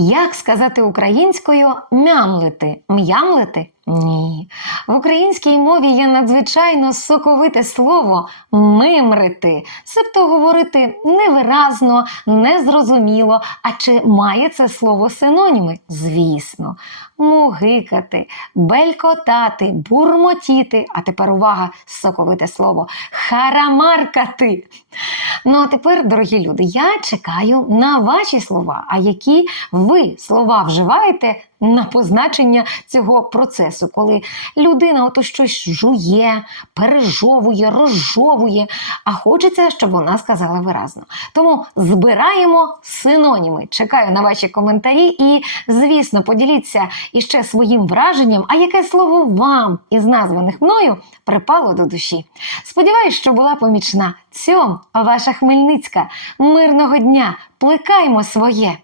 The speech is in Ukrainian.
Як сказати українською мямлити? М'ямлити? Ні. В українській мові є надзвичайно соковите слово мимрити, себто говорити невиразно, незрозуміло. А чи має це слово синоніми? Звісно. Мугикати, белькотати, бурмотіти. А тепер увага, соковите слово харамаркати. Ну а тепер, дорогі люди, я чекаю на ваші слова. А які ви слова вживаєте на позначення цього процесу, коли людина ото щось жує, пережовує, розжовує, а хочеться, щоб вона сказала виразно. Тому збираємо синоніми. Чекаю на ваші коментарі і, звісно, поділіться іще своїм враженням, а яке слово вам із названих мною припало до душі. Сподіваюсь, що була помічна. Цьом, ваша Хмельницька. Мирного дня! Плекаймо своє!